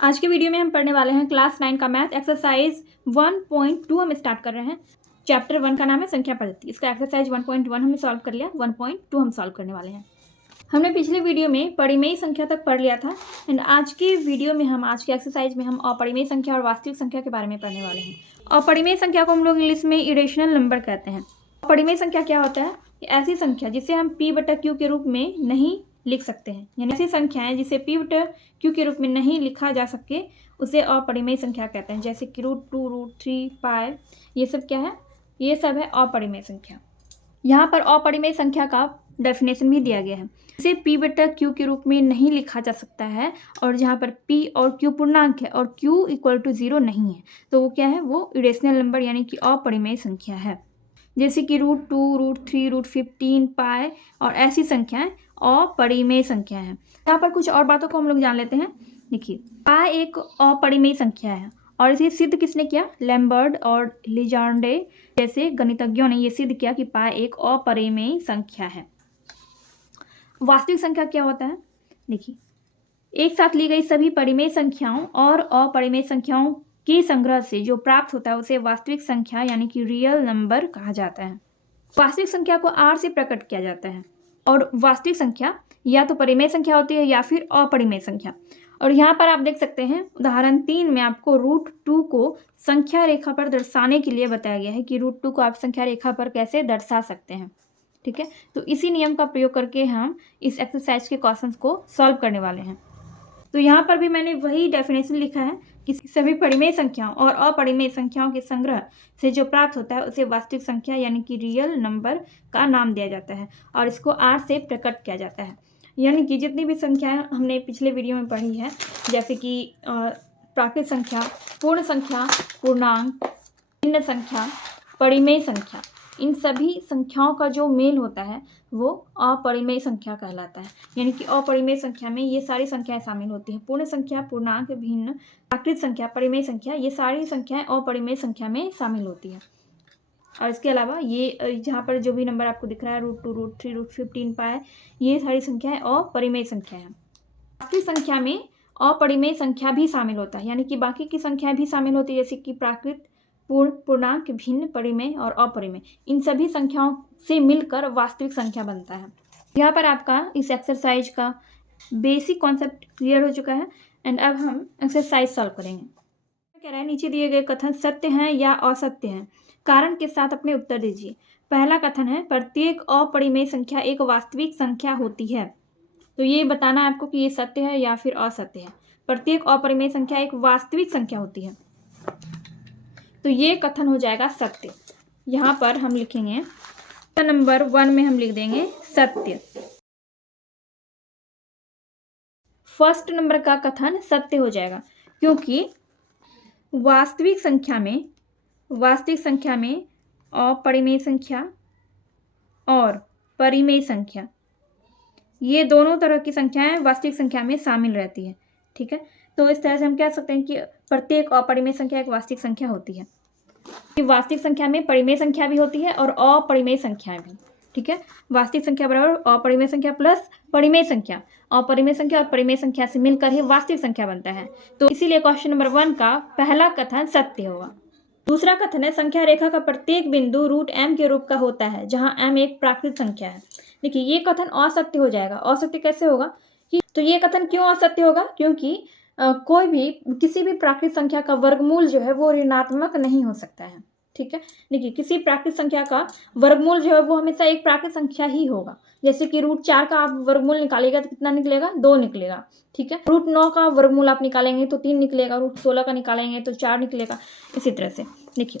आज के वीडियो में हम पढ़ने वाले हैं क्लास 9 का मैथ एक्सरसाइज 1.2 हम स्टार्ट कर रहे हैं। चैप्टर 1 का नाम है संख्या पद्धति। इसका एक्सरसाइज 1.1 हमने सॉल्व कर लिया, 1.2 हम सॉल्व करने वाले हैं। हमने पिछले वीडियो में परिमेय संख्या तक पढ़ लिया था एंड आज के वीडियो में आज के एक्सरसाइज में हम अपरिमेय संख्या और वास्तविक संख्या के बारे में पढ़ने वाले हैं। अपरिमेय संख्या को हम लोग इंग्लिश में इरेशनल नंबर कहते हैं। अपरिमेय संख्या क्या होता है? ऐसी संख्या जिसे हम p/q के रूप में नहीं लिख सकते हैं, यानी ऐसी संख्याएं जिसे p/q के रूप में नहीं लिखा जा सके उसे अपरिमेय संख्या कहते हैं। जैसे कि √2, √3, पाई, ये सब क्या है? ये सब है अपरिमेय संख्या। यहाँ पर अपरिमेय संख्या का डेफिनेशन भी दिया गया है। इसे p/q के रूप में नहीं लिखा जा सकता है और जहाँ पर p और q पूर्णांक है और q = 0 नहीं है तो वो क्या है? वो इरेशनल नंबर यानी कि अपरिमेय संख्या है। जैसे कि √2, √3, √15, पाई और ऐसी संख्याएं अपरिमेय संख्या है। यहाँ पर कुछ और बातों को हम लोग जान लेते हैं। देखिए, पाई एक अपरिमेय संख्या है और इसे सिद्ध किसने किया? लैम्बर्ट और लीजेंड्रे जैसे गणितज्ञों ने ये सिद्ध किया कि पाई एक अपरिमेय संख्या है। वास्तविक संख्या क्या होता है? देखिए, एक साथ ली गई सभी परिमेय संख्याओं और अपरिमेय संख्याओं के संग्रह से जो प्राप्त होता है उसे वास्तविक संख्या यानी कि रियल नंबर कहा जाता है। वास्तविक संख्या को r से प्रकट किया जाता है और वास्तविक संख्या या तो परिमेय संख्या होती है या फिर अपरिमेय संख्या। और यहाँ पर आप देख सकते हैं उदाहरण 3 में आपको √2 को संख्या रेखा पर दर्शाने के लिए बताया गया है कि √2 को आप संख्या रेखा पर कैसे दर्शा सकते हैं। ठीक है, तो इसी नियम का प्रयोग करके हम इस एक्सरसाइज के क्वेश्चंस को सॉल्व करने वाले हैं। तो यहाँ पर भी मैंने वही डेफिनेशन लिखा है कि सभी परिमेय संख्याओं और अपरिमेय संख्याओं के संग्रह से जो प्राप्त होता है उसे वास्तविक संख्या यानी कि रियल नंबर का नाम दिया जाता है और इसको r से प्रकट किया जाता है। यानी कि जितनी भी संख्याएं हमने पिछले वीडियो में पढ़ी है, जैसे कि प्राकृत संख्या, पूर्ण संख्या, पूर्णांक, भिन्न संख्या, परिमेय संख्या, इन सभी संख्याओं का जो मेल होता है वो अपरिमेय संख्या कहलाता है। यानी कि अपरिमेय संख्या में ये सारी संख्याएं शामिल होती हैं। पूर्ण संख्या, पूर्णांक, भिन्न, प्राकृत संख्या, परिमेय संख्या, ये सारी संख्याएं अपरिमेय संख्या में शामिल होती हैं। और इसके अलावा ये जहाँ पर जो भी नंबर आपको दिख रहा है √2, √3, √15, पाई, ये सारी संख्याएं अपरिमेय संख्या है। वास्तविक संख्या में अपरिमेय संख्या भी शामिल होता है, यानी कि बाकी की संख्याएं भी शामिल होती है, जैसे कि प्राकृत, पूर्ण, पूर्णांक, भिन्न, परिमेय और अपरिमेय। इन सभी संख्याओं से मिलकर वास्तविक संख्या बनता है। यहाँ पर आपका इस एक्सरसाइज का बेसिक कॉन्सेप्ट क्लियर हो चुका है एंड अब हम एक्सरसाइज सॉल्व करेंगे। कह रहा है नीचे दिए गए कथन सत्य हैं या असत्य हैं, कारण के साथ अपने उत्तर दीजिए। पहला कथन है प्रत्येक अपरिमेय संख्या एक वास्तविक संख्या होती है। तो ये बताना है आपको कि ये सत्य है या फिर असत्य है। प्रत्येक अपरिमेय संख्या एक वास्तविक संख्या होती है, तो ये कथन हो जाएगा सत्य। यहाँ पर हम लिखेंगे नंबर 1 में हम लिख देंगे सत्य। फर्स्ट नंबर का कथन सत्य हो जाएगा क्योंकि वास्तविक संख्या में अपरिमेय संख्या और परिमेय संख्या, ये दोनों तरह की संख्याएं वास्तविक संख्या में शामिल रहती है। ठीक है, तो इस तरह से हम कह सकते हैं कि प्रत्येक अपरिमेय संख्या एक वास्तविक संख्या होती है। वास्तविक संख्या में परिमेय संख्या भी होती है और अपरिमेय संख्याएं भी। ठीक है, वास्तविक संख्या बराबर अपरिमेय संख्या प्लस परिमेय संख्या, अपरिमेय संख्या और परिमेय संख्या से मिलकर ही वास्तविक संख्या बनता है। तो इसीलिए क्वेश्चन नंबर 1 का पहला कथन सत्य होगा। दूसरा कथन है संख्या रेखा का प्रत्येक बिंदु √m के रूप का होता है जहां m एक प्राकृत संख्या है। देखिए, ये कथन असत्य हो जाएगा। असत्य कैसे होगा? कि तो ये कथन क्यों असत्य होगा? क्योंकि कोई भी किसी भी प्राकृत संख्या का वर्गमूल जो है वो ऋणात्मक नहीं हो सकता है। ठीक है, देखिए, किसी प्राकृत संख्या का वर्गमूल जो है वो हमेशा एक प्राकृत संख्या ही होगा। जैसे कि √4 का आप वर्गमूल निकालेगा तो कितना निकलेगा? 2 निकलेगा। ठीक है, √9 का वर्गमूल आप निकालेंगे तो 3 निकलेगा, √16 का निकालेंगे तो 4 निकलेगा। इसी तरह से देखिए,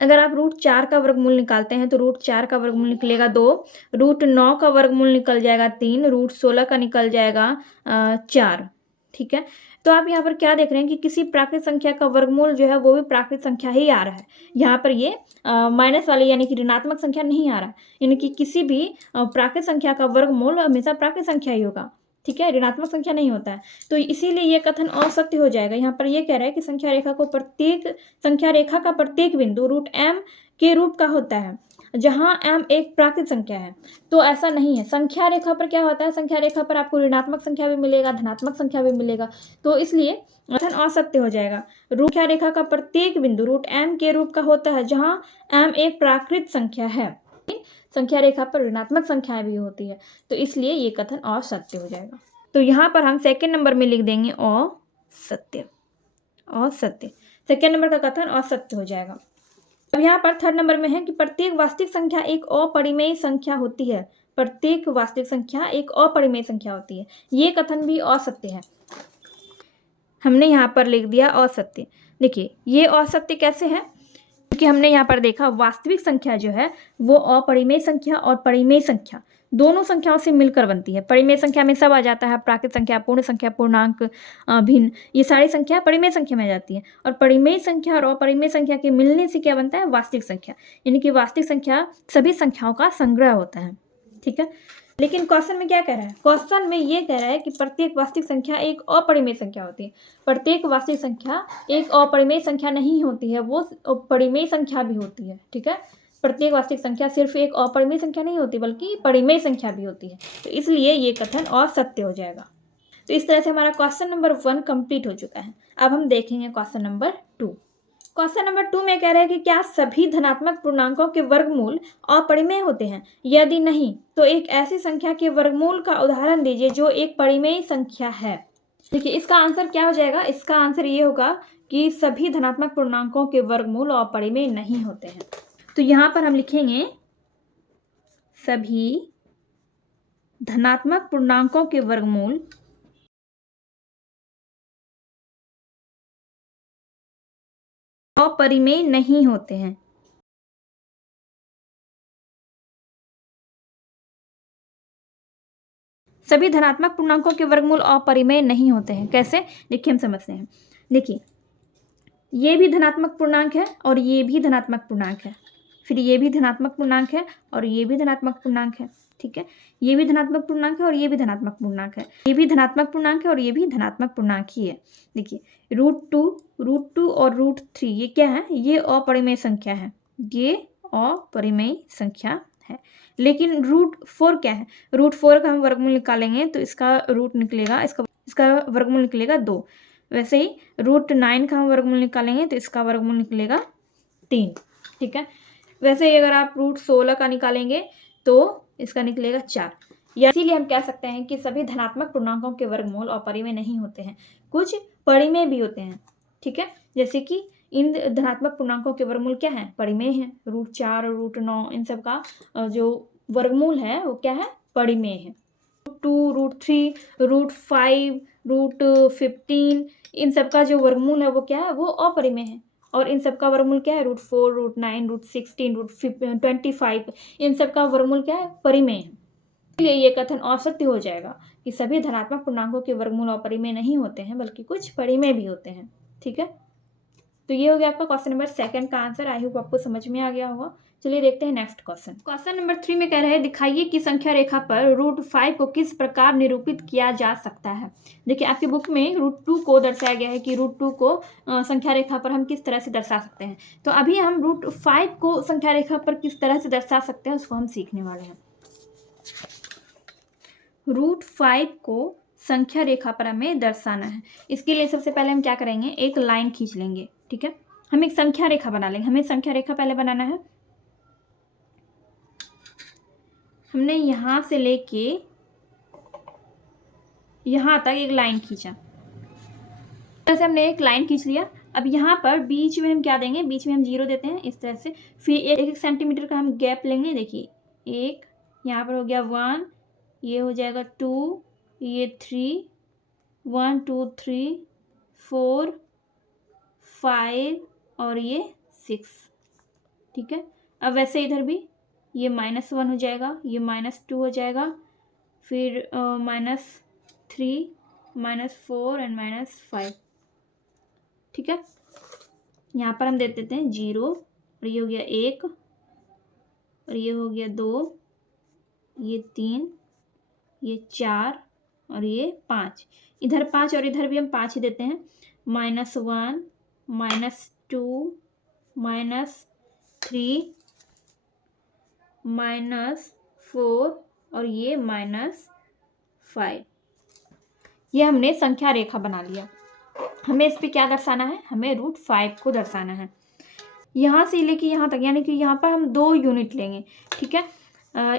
अगर आप √4 का वर्गमूल निकालते हैं तो √4 का वर्गमूल निकलेगा 2, √9 का वर्गमूल निकल जाएगा 3, √16 का निकल जाएगा 4। ठीक है, तो आप यहाँ पर क्या देख रहे हैं कि किसी प्राकृत संख्या का वर्गमूल जो है वो भी प्राकृत संख्या ही आ रहा है। यहाँ पर ये माइनस वाले यानी कि ऋणात्मक संख्या नहीं आ रहा है, यानी कि किसी भी प्राकृत संख्या का वर्गमूल हमेशा प्राकृत संख्या ही होगा। ठीक है, ऋणात्मक संख्या नहीं होता है, तो इसीलिए ये कथन असत्य हो जाएगा। यहाँ पर ये कह रहा है कि संख्या रेखा का प्रत्येक बिंदु √m के रूप का होता है जहाँ m एक प्राकृत संख्या है। तो ऐसा नहीं है, संख्या रेखा पर क्या होता है, संख्या रेखा पर आपको ऋणात्मक संख्या भी मिलेगा, धनात्मक संख्या भी मिलेगा, तो इसलिए कथन असत्य हो जाएगा। संख्या रेखा का प्रत्येक बिंदु रूट m के रूप का होता है जहाँ m एक प्राकृत संख्या है। संख्या रेखा पर ऋणात्मक संख्याएं भी होती है, तो इसलिए ये कथन असत्य हो जाएगा। तो यहाँ पर हम सेकेंड नंबर में लिख देंगे असत्य, असत्य। सेकेंड नंबर का कथन असत्य हो जाएगा। अब यहाँ पर थर्ड नंबर में है कि प्रत्येक वास्तविक संख्या एक अपरिमेय संख्या होती है। प्रत्येक वास्तविक संख्या एक अपरिमेय संख्या होती है, ये कथन भी असत्य है। हमने यहाँ पर लिख दिया असत्य। देखिए ये असत्य कैसे है, क्योंकि हमने यहाँ पर देखा वास्तविक संख्या जो है वो अपरिमेय संख्या और परिमेय संख्या दोनों संख्याओं से मिलकर बनती है। परिमेय संख्या में सब आ जाता है, प्राकृत संख्या, पूर्ण संख्या, पूर्णांक, भिन्न, ये सारी संख्या परिमेय संख्या में आ जाती है। और परिमेय संख्या और अपरिमेय संख्या के मिलने से क्या बनता है, वास्तविक संख्या। यानी कि वास्तविक संख्या सभी संख्याओं का संग्रह होता है, ठीक है। लेकिन क्वेश्चन में क्या कह रहा है, क्वेश्चन में ये कह रहा है कि प्रत्येक वास्तविक संख्या एक अपरिमेय संख्या होती है। प्रत्येक वास्तविक संख्या एक अपरिमेय संख्या नहीं होती है, वो परिमेय संख्या भी होती है, ठीक है। प्रत्येक वास्तविक संख्या सिर्फ एक अपरिमेय संख्या नहीं होती बल्कि परिमेय संख्या भी होती है, तो इसलिए ये कथन असत्य हो जाएगा। तो इस तरह से हमारा क्वेश्चन नंबर 1 कंप्लीट हो चुका है। अब हम देखेंगे क्वेश्चन नंबर 2। क्वेश्चन नंबर 2 में कह रहे हैं कि क्या सभी धनात्मक पूर्णांकों के वर्गमूल अपरिमेय होते हैं, यदि नहीं तो एक ऐसी संख्या के वर्गमूल का उदाहरण दीजिए जो एक परिमेय संख्या है। देखिए इसका आंसर क्या हो जाएगा, इसका आंसर ये होगा कि सभी धनात्मक पूर्णांकों के वर्गमूल अपरिमेय नहीं होते हैं। तो यहाँ पर हम लिखेंगे सभी धनात्मक पूर्णांकों के वर्गमूल अपरिमेय नहीं होते हैं। सभी धनात्मक पूर्णांकों के वर्गमूल अपरिमेय नहीं होते हैं। कैसे, देखिए हम समझते हैं। देखिए ये भी धनात्मक पूर्णांक है और ये भी धनात्मक पूर्णांक है, फिर ये भी धनात्मक पूर्णांक है और ये भी धनात्मक पूर्णांक है, ठीक है। ये भी धनात्मक पूर्णांक है और ये भी धनात्मक पूर्णांक है, ये भी धनात्मक पूर्णांक है और ये भी धनात्मक पूर्णांक ही है। देखिए √2 और √3 ये क्या है, ये अपरिमेय संख्या है, ये अपरिमेय संख्या है। लेकिन √4 क्या है, √4 का हम वर्गमूल निकालेंगे तो इसका रूट निकलेगा, इसका वर्गमूल निकलेगा 2। वैसे ही √9 का हम वर्गमूल निकालेंगे तो इसका वर्गमूल निकलेगा 3, ठीक है। वैसे ही अगर आप √16 का निकालेंगे तो इसका निकलेगा 4। या इसीलिए हम कह सकते हैं कि सभी धनात्मक पूर्णांकों के वर्गमूल अपरिमेय नहीं होते हैं, कुछ परिमेय भी होते हैं, ठीक है। जैसे कि इन धनात्मक पूर्णांकों के वर्गमूल क्या है, परिमेय है। √4 और √9 इन सब का जो वर्गमूल है वो क्या है, परिमेय है। √2, √3, √5, √15 इन सब का जो वर्गमूल है वो क्या है, वो अपरिमेय है। और इन सब का वर्गमूल क्या है, √4, √9, √16, √25 इन सब का वर्गमूल क्या है, परिमेय है। इसलिए ये कथन असत्य हो जाएगा कि सभी धनात्मक पूर्णांकों के वर्गमूल अपरिमेय नहीं होते हैं बल्कि कुछ परिमेय भी होते हैं, ठीक है। तो ये हो गया आपका क्वेश्चन नंबर 2 का आंसर। आई होप आपको समझ में आ गया होगा। चलिए देखते हैं नेक्स्ट क्वेश्चन। क्वेश्चन नंबर 3 में कह रहे हैं दिखाइए कि संख्या रेखा पर √5 को किस प्रकार निरूपित किया जा सकता है। देखिए आपकी बुक में √2 को दर्शाया गया है कि √2 को संख्या रेखा पर हम किस तरह से दर्शा सकते हैं। तो अभी हम √5 को संख्या रेखा पर किस तरह से दर्शा सकते हैं उसको हम सीखने वाले हैं। √5 को संख्या रेखा पर हमें दर्शाना है। इसके लिए सबसे पहले हम क्या करेंगे, एक लाइन खींच लेंगे, ठीक है। हम एक संख्या रेखा बना लेंगे। हमें संख्या रेखा पहले बनाना है। हमने यहां से लेके यहां तक एक लाइन खींचा, जैसे हमने एक लाइन खींच लिया। अब यहाँ पर बीच में हम क्या देंगे, बीच में हम 0 देते हैं इस तरह से। फिर 1 सेंटीमीटर का हम गैप लेंगे। देखिए एक यहाँ पर हो गया 1, ये हो जाएगा 2, ये 3, 1 2 3 4 5 और ये 6, ठीक है। अब वैसे इधर भी ये -1 हो जाएगा, ये -2 हो जाएगा, फिर -3, -4 एंड -5, ठीक है। यहाँ पर हम दे देते हैं 0 और ये हो गया 1 और ये हो गया 2, ये 3, ये 4 और ये 5। इधर 5 और इधर भी हम 5 ही देते हैं। -1, -2, -3, -4 और ये -5। ये हमने संख्या रेखा बना लिया। हमें इस पे क्या दर्शाना है, हमें √5 को दर्शाना है। यहाँ से लेके यहाँ तक, यानी कि यहाँ पर हम 2 यूनिट लेंगे, ठीक है।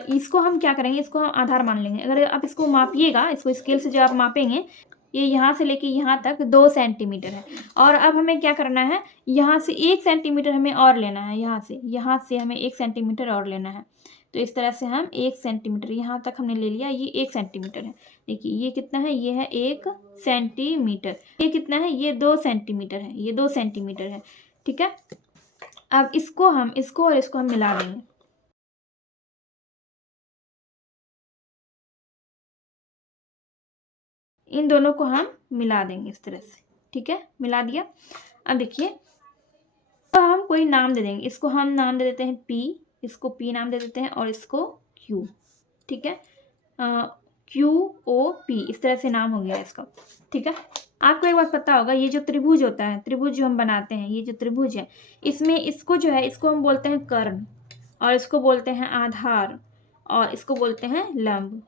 इसको हम क्या करेंगे, इसको हम आधार मान लेंगे। अगर आप इसको मापिएगा, इसको स्केल से जो आप मापेंगे, ये यहाँ से लेके यहाँ तक 2 सेंटीमीटर है। और अब हमें क्या करना है, यहाँ से 1 सेंटीमीटर हमें और लेना है। यहाँ से हमें 1 सेंटीमीटर और लेना है। तो इस तरह से हम 1 सेंटीमीटर यहाँ तक हमने ले लिया। ये 1 सेंटीमीटर है। देखिए ये कितना है, ये है 1 सेंटीमीटर। ये कितना है, ये 2 सेंटीमीटर है। ये 2 सेंटीमीटर है, ठीक है। अब इसको और इसको हम मिला देंगे। इन दोनों को हम मिला देंगे इस तरह से, ठीक है। मिला दिया। अब देखिए, तो हम कोई नाम दे देंगे। इसको हम नाम दे देते हैं P, इसको P नाम दे देते हैं, और इसको Q, ठीक है। QOP इस तरह से नाम हो गया इसका, ठीक है। आपको एक बात पता होगा, ये जो त्रिभुज होता है, त्रिभुज जो हम बनाते हैं, ये जो त्रिभुज है, इसमें इसको जो है, इसको हम बोलते हैं कर्ण, और इसको बोलते हैं आधार, और इसको बोलते हैं लंब,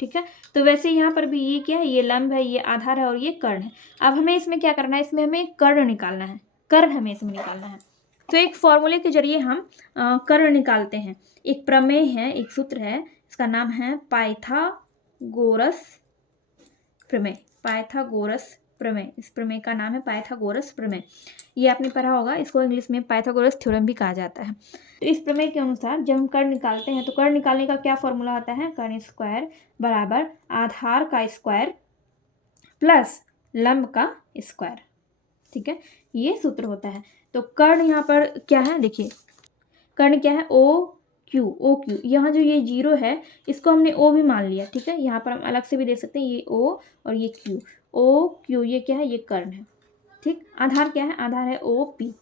ठीक है। तो वैसे यहाँ पर भी ये क्या है, ये लंब है, ये आधार है, और ये कर्ण है। अब हमें इसमें क्या करना है, इसमें हमें कर्ण निकालना है। कर्ण हमें इसमें निकालना है। तो एक फॉर्मूले के जरिए हम कर्ण निकालते हैं। एक प्रमेय है, एक सूत्र है, इसका नाम है पाइथागोरस प्रमेय। पाइथागोरस प्रमेय, इस प्रमेय का नाम है पाइथागोरस प्रमेय। ये आपने पढ़ा होगा, इसको इंग्लिश में पाइथागोरस थ्योरम भी कहा जाता है। तो इस प्रमेय के अनुसार जब हम कर्ण निकालते हैं, तो कर्ण निकालने का क्या फॉर्मूला होता है, कर्ण स्क्वायर बराबर आधार का स्क्वायर प्लस लंब का स्क्वायर, ठीक है। ये सूत्र होता है। तो कर्ण यहाँ पर क्या है, देखिए कर्ण क्या है, OQ। यहाँ जो ये 0 है, इसको हमने O भी मान लिया, ठीक है। यहाँ पर हम अलग से भी देख सकते हैं, ये O और ये Q। OQ ये क्या है, ये कर्ण है, ठीक। आधार क्या है, आधार है OP,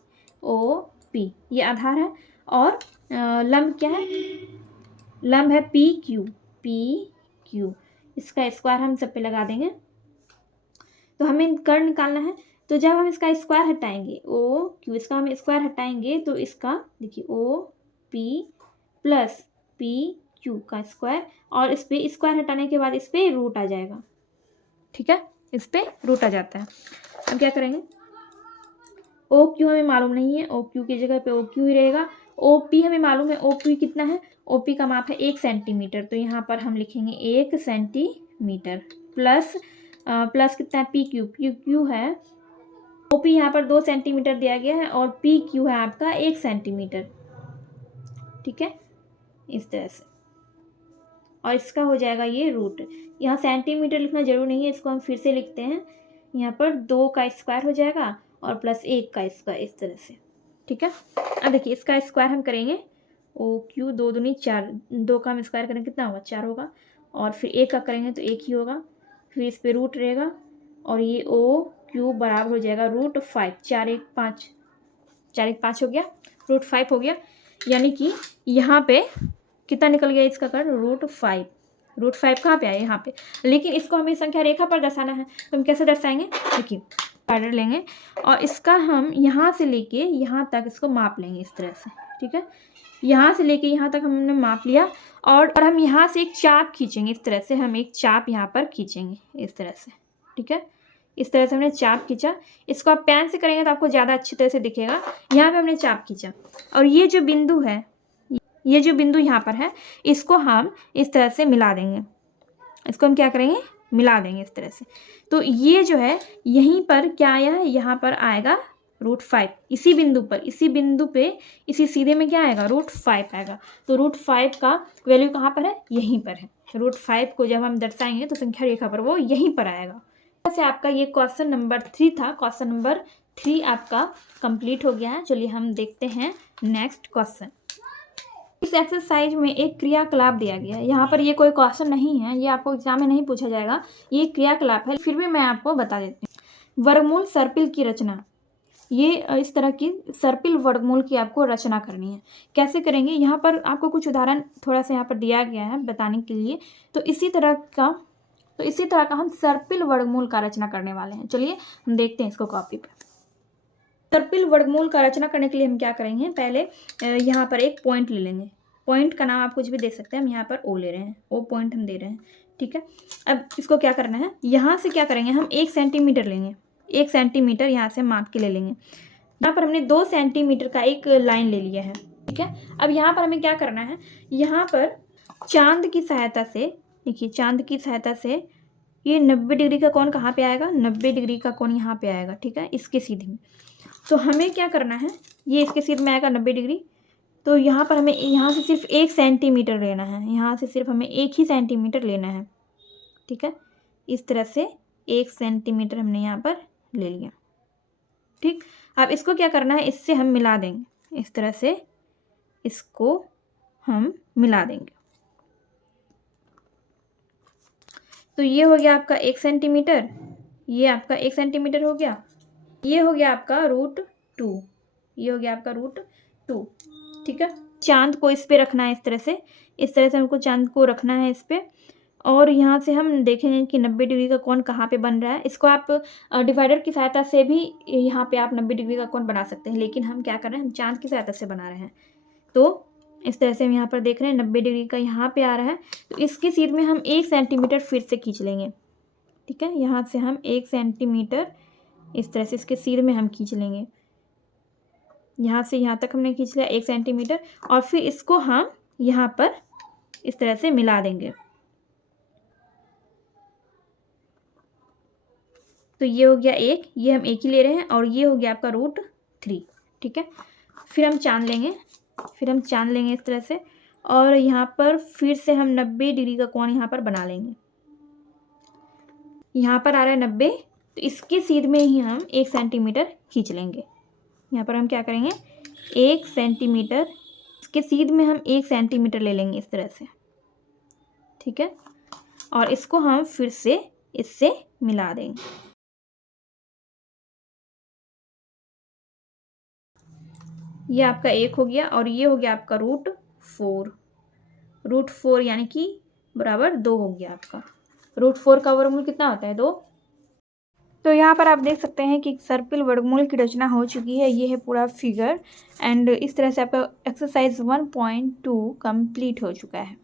ये आधार है। और लंब क्या है, लंब है PQ। इसका स्क्वायर हम सब पे लगा देंगे। तो हमें कर्ण निकालना है। तो जब हम इसका स्क्वायर हटाएंगे, OQ, इसका हम स्क्वायर हटाएंगे, तो इसका देखिए OP प्लस PQ का स्क्वायर, और इस पे स्क्वायर हटाने के बाद इस पे रूट आ जाएगा, ठीक है। इस पे रूट आ जाता है। अब क्या करेंगे, OQ हमें मालूम नहीं है, OQ की जगह पे OQ ही रहेगा। OP हमें मालूम है, OP कितना है, OP का माप है 1 सेंटीमीटर। तो यहाँ पर हम लिखेंगे 1 सेंटीमीटर प्लस कितना है, PQ है, OP यहाँ पर 2 सेंटीमीटर दिया गया है, और PQ है आपका 1 सेंटीमीटर, ठीक है, इस तरह से। और इसका हो जाएगा ये रूट। यहाँ सेंटीमीटर लिखना जरूर नहीं है, इसको हम फिर से लिखते हैं। यहाँ पर 2 का स्क्वायर हो जाएगा और प्लस 1 का स्क्वायर, इस तरह से, ठीक है। अब देखिए इसका स्क्वायर हम करेंगे, OQ 2 दूनी 4, 2 का हम स्क्वायर करेंगे कितना होगा, 4 होगा। और फिर 1 का करेंगे तो 1 ही होगा, फिर इस पर रूट रहेगा, और ये OQ बराबर हो जाएगा √5। 4 1 5 हो गया, √5 हो गया। यानी कि यहाँ पे कितना निकल गया इसका कर्ण, √5। √5 कहाँ पे आया, यहाँ पे। लेकिन इसको हमें संख्या रेखा पर दर्शाना है, तो हम कैसे दर्शाएंगे, देखिए पैडर लेंगे, और इसका हम यहाँ से लेके यहाँ तक इसको माप लेंगे इस तरह से, ठीक है। यहाँ से लेके यहाँ तक हमने माप लिया, और हम यहाँ से एक चाप खींचेंगे इस तरह से। हम एक चाप यहाँ पर खींचेंगे इस तरह से, ठीक है। इस तरह से हमने चाप खींचा। इसको आप पेन से करेंगे तो आपको ज़्यादा अच्छी तरह से दिखेगा। यहाँ पे हमने चाप खींचा, और ये जो बिंदु है, ये जो बिंदु यहाँ पर है, इसको हम इस तरह से मिला देंगे। इसको हम क्या करेंगे, मिला देंगे इस तरह से। तो ये जो है, यहीं पर क्या आया है, यहाँ पर आएगा √5। इसी बिंदु पे इसी सीधे में क्या आएगा, √5 आएगा। तो √5 का वैल्यू कहाँ पर है, यहीं पर है। √5 को जब हम दर्शाएंगे तो संख्या रेखा पर वो यहीं पर आएगा। से आपका ये क्वेश्चन नंबर 3 था। क्वेश्चन नंबर 3 आपका कंप्लीट हो गया है। चलिए हम देखते हैं नेक्स्ट क्वेश्चन। इस एक्सरसाइज में एक क्रियाकलाप दिया गया है। यहाँ पर ये कोई क्वेश्चन नहीं है, ये आपको एग्जाम में नहीं पूछा जाएगा, ये क्रियाकलाप है, फिर भी मैं आपको बता देती हूँ। वर्गमूल सर्पिल की रचना, ये इस तरह की सर्पिल वर्गमूल की आपको रचना करनी है। कैसे करेंगे, यहाँ पर आपको कुछ उदाहरण थोड़ा सा यहाँ पर दिया गया है बताने के लिए। तो इसी तरह का हम सर्पिल वर्गमूल का रचना करने वाले हैं। चलिए हम देखते हैं इसको कॉपी पे। सर्पिल वर्गमूल का रचना करने के लिए हम क्या करेंगे, पहले यहाँ पर एक पॉइंट ले लेंगे, पॉइंट का नाम आप कुछ भी दे सकते हैं, हम यहाँ पर ओ ले रहे हैं, ओ पॉइंट हम दे रहे हैं, ठीक है। अब इसको क्या करना है, यहाँ से क्या करेंगे, हम 1 सेंटीमीटर लेंगे, 1 सेंटीमीटर यहाँ से माप के ले लेंगे। यहाँ पर हमने 2 सेंटीमीटर का एक लाइन ले लिया है, ठीक है। अब यहाँ पर हमें क्या करना है, यहाँ पर चांद की सहायता से, देखिए चांद की सहायता से ये 90 डिग्री का कोण कहाँ पे आएगा, 90 डिग्री का कोण यहाँ पे आएगा, ठीक है, इसके सीधे में। तो हमें क्या करना है, ये इसके सीधे में आएगा 90 डिग्री, तो यहाँ पर हमें यहाँ से सिर्फ 1 सेंटीमीटर लेना है, यहाँ से सिर्फ हमें 1 ही सेंटीमीटर लेना है, ठीक है। इस तरह से 1 सेंटीमीटर हमने यहाँ पर ले लिया, ठीक। अब इसको क्या करना है, इससे हम मिला देंगे, इस तरह से इसको हम मिला देंगे। तो ये हो गया आपका 1 सेंटीमीटर, ये आपका 1 सेंटीमीटर हो गया, ये हो गया आपका √2, ये हो गया आपका √2, ठीक है। चांद को इस पे रखना है, इस तरह से हमको चांद को रखना है इस पे, और यहाँ से हम देखेंगे कि 90 डिग्री का कोण कहाँ पे बन रहा है। इसको आप डिवाइडर की सहायता से भी यहाँ पे आप 90 डिग्री का कोण बना सकते हैं, लेकिन हम क्या कर रहे हैं, हम चांद की सहायता से बना रहे हैं। तो इस तरह से हम यहाँ पर देख रहे हैं 90 डिग्री का यहाँ पे आ रहा है, तो इसके सीध में हम 1 सेंटीमीटर फिर से खींच लेंगे, ठीक है। यहाँ से हम 1 सेंटीमीटर इस तरह से इसके सीध में हम खींच लेंगे, यहाँ से यहाँ तक हमने खींच लिया 1 सेंटीमीटर, और फिर इसको हम यहाँ पर इस तरह से मिला देंगे। तो ये हो गया 1, ये हम 1 ही ले रहे हैं, और ये हो गया आपका √3, ठीक है। फिर हम चांद लेंगे, इस तरह से, और यहाँ पर फिर से हम 90 डिग्री का कोण यहाँ पर बना लेंगे। यहाँ पर आ रहा है 90, तो इसके सीध में ही हम 1 सेंटीमीटर खींच लेंगे। यहाँ पर हम क्या करेंगे, 1 सेंटीमीटर, इसके सीध में हम 1 सेंटीमीटर ले लेंगे इस तरह से, ठीक है, और इसको हम फिर से इससे मिला देंगे। ये आपका 1 हो गया, और ये हो गया आपका √4 यानी कि बराबर 2 हो गया आपका। √4 का वर्गमूल कितना होता है, 2। तो यहाँ पर आप देख सकते हैं कि सर्पिल वर्गमूल की रचना हो चुकी है, ये है पूरा फिगर, एंड इस तरह से आपका एक्सरसाइज 1.2 कंप्लीट हो चुका है।